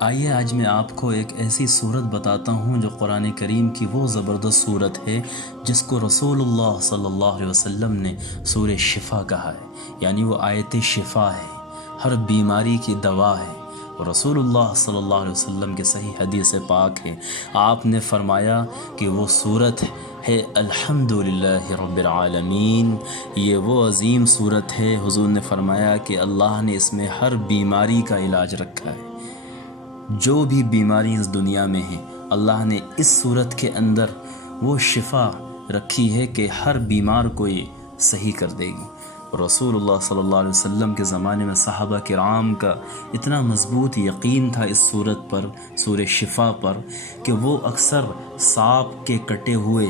آئیے آج میں آپ کو ایک ایسی صورت بتاتا ہوں جو قرآن کریم کی وہ زبردست صورت ہے جس کو رسول اللہ صلی اللہ علیہ وسلم نے سورہ شفا کہا ہے، یعنی وہ آیت شفا ہے، ہر بیماری کی دوا ہے۔ اور رسول اللہ صلی اللہ علیہ وسلم کے صحیح حدیث پاک ہے، آپ نے فرمایا کہ وہ صورت ہے الحمدللہ رب العالمین۔ یہ وہ عظیم صورت ہے، حضور نے فرمایا کہ اللہ نے اس میں ہر بیماری کا علاج رکھا ہے۔ جو بھی بیماری اس دنیا میں ہیں، اللہ نے اس صورت کے اندر وہ شفا رکھی ہے کہ ہر بیمار کو یہ صحیح کر دے گی۔ رسول اللہ صلی اللہ علیہ وسلم کے زمانے میں صحابہ کرام کا اتنا مضبوط یقین تھا اس صورت پر، سورہ شفا پر، کہ وہ اکثر سانپ کے کٹے ہوئے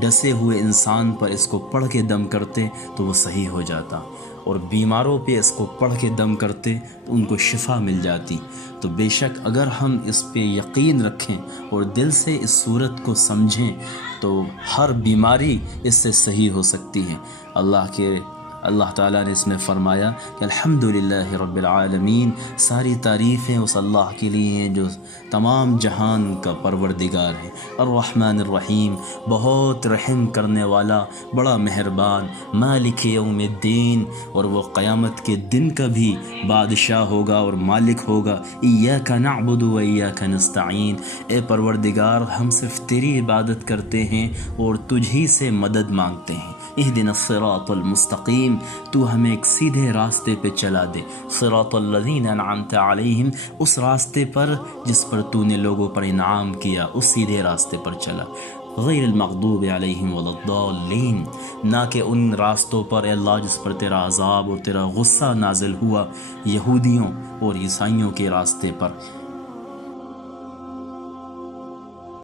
ڈسے ہوئے انسان پر اس کو پڑھ کے دم کرتے تو وہ صحیح ہو جاتا، اور بیماروں پہ اس کو پڑھ کے دم کرتے تو ان کو شفا مل جاتی۔ تو بے شک اگر ہم اس پہ یقین رکھیں اور دل سے اس صورت کو سمجھیں تو ہر بیماری اس سے صحیح ہو سکتی ہے۔ اللہ تعالیٰ نے اس میں فرمایا کہ الحمدللہ رب العالمین، ساری تعریفیں اس اللہ کے لیے ہیں جو تمام جہان کا پروردگار ہے۔ الرحمن الرحیم، بہت رحم کرنے والا، بڑا مہربان، مالک یوم الدین، اور وہ قیامت کے دن کا بھی بادشاہ ہوگا اور مالک ہوگا۔ ایاک نعبد و ایاک نستعین، اے پروردگار ہم صرف تیری عبادت کرتے ہیں اور تجھ ہی سے مدد مانگتے ہیں۔ اہدنا الصراط المستقیم، تو ہمیں ایک سیدھے راستے پہ چلا دے۔ صراط الذین انعمت علیہم، اس راستے پر جس پر تو نے لوگوں پر انعام کیا، اس سیدھے راستے پر چلا۔ غیر المغضوب علیہم ولا الضالین، نہ کہ ان راستوں پر اے اللہ جس پر تیرا عذاب اور تیرا غصہ نازل ہوا، یہودیوں اور عیسائیوں کے راستے پر۔